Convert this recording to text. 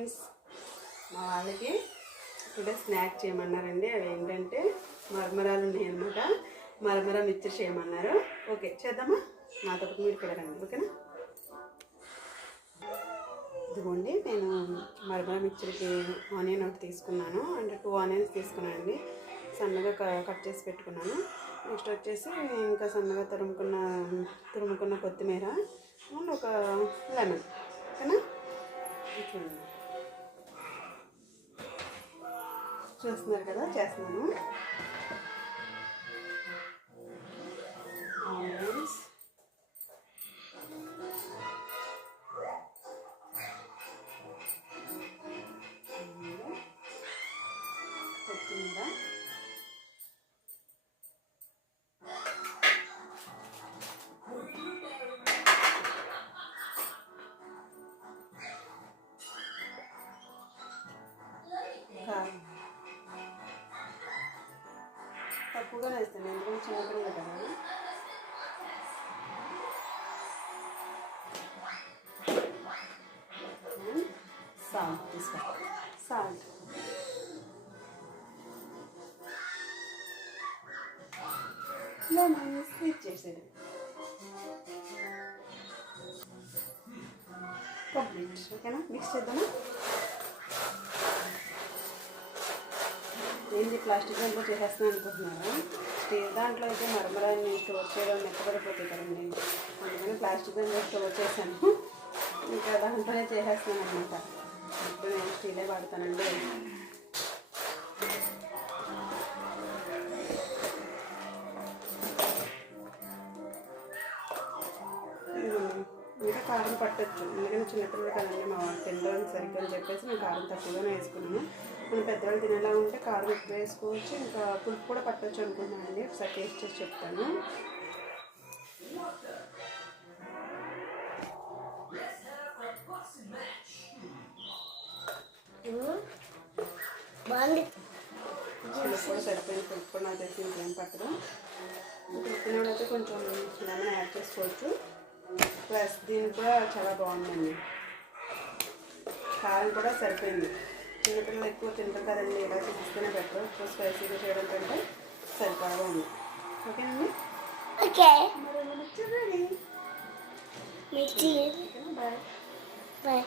Friends, మా వాళ్ళకి today snack చేయమన్నారండి. అవి ఏంటంటే మరమరాలు ఉన్నాయి అన్నమాట. మరమరా మిక్చర్ చేయమన్నారు. ఓకే చేద్దామా? నాతో మీరు కూడా రండి, ఓకేనా? ఇదిగోండి, నేను మరమరా మిక్చర్కి ఆనియన్ ఒకటి తీసుకున్నాను, అంటే 2 ఆనియన్స్ తీసుకున్నానండి. సన్నగా కట్ చేసి పెట్టుకున్నాను. నెక్స్ట్ వచ్చేసి ఇంకా సన్నగా తురుముకున్న కొత్తిమీర అండ్ ఒక లెమన్, ఓకేనా? చూడండి, చూస్తున్నారు కదా చేస్తున్నాను. ఆనియన్స్, కొత్తిమీర, కారం తక్కువగానే వేస్తాను ఎందుకంటే చిన్నపిల్లలు కదా. సాల్ట్ తీసుకోవాలి, సాల్ట్, లెమన్ స్క్వీజ్ చేసేది కంప్లీట్, ఓకేనా? మిక్స్ చేద్దామా? ఏంది ప్లాస్టిక్ దాంట్లో చేసేస్తున్నాను అనుకుంటున్నారా? స్టీల్ దాంట్లో అయితే మరమరాన్ని స్టోర్ చేయడం మెత్తపడిపోతాయి కదండి, అందుకని ప్లాస్టిక్ దాంట్లో స్టోర్ చేశాను. ఇంకా దాంట్లోనే చేసేస్తున్నాను అనమాట. ఇప్పుడు నేను స్టీలే వాడతానండి. ఇంకా కారం పట్టచ్చు, ఎందుకంటే చిన్నపిల్లలు కదండి, మా వాళ్ళు తినడానికి సరిగ్గా అని చెప్పేసి నేను కారం తక్కువగానే వేసుకున్నాను. మనం పెద్దవాళ్ళు తినేలా ఉంటే కారం ఎక్కువ వేసుకోవచ్చు, ఇంకా పులుపు కూడా పట్టవచ్చు అనుకుంటున్నానండి. ఒకసారి టేస్ట్ చేసి చెప్తాను. పులుపు కూడా సరిపోయింది, పులుపు కూడా నాకు తెలిసి ఇంకేం పట్టదు. ఇంకా తినడైతే కొంచెం లెమన్ యాడ్ చేసుకోవచ్చు. ప్లస్ దీనికి కూడా చాలా బాగుందండి, కారం కూడా సరిపోయింది. చిన్నపిల్లలు ఎక్కువ తింటారు కదండి, ఇలా చేస్తేనే బెటర్. ఎక్కువ స్పైసీగా చేయడం కంటే సరిపడా ఉంది. ఓకేనండి? Okay, bye bye.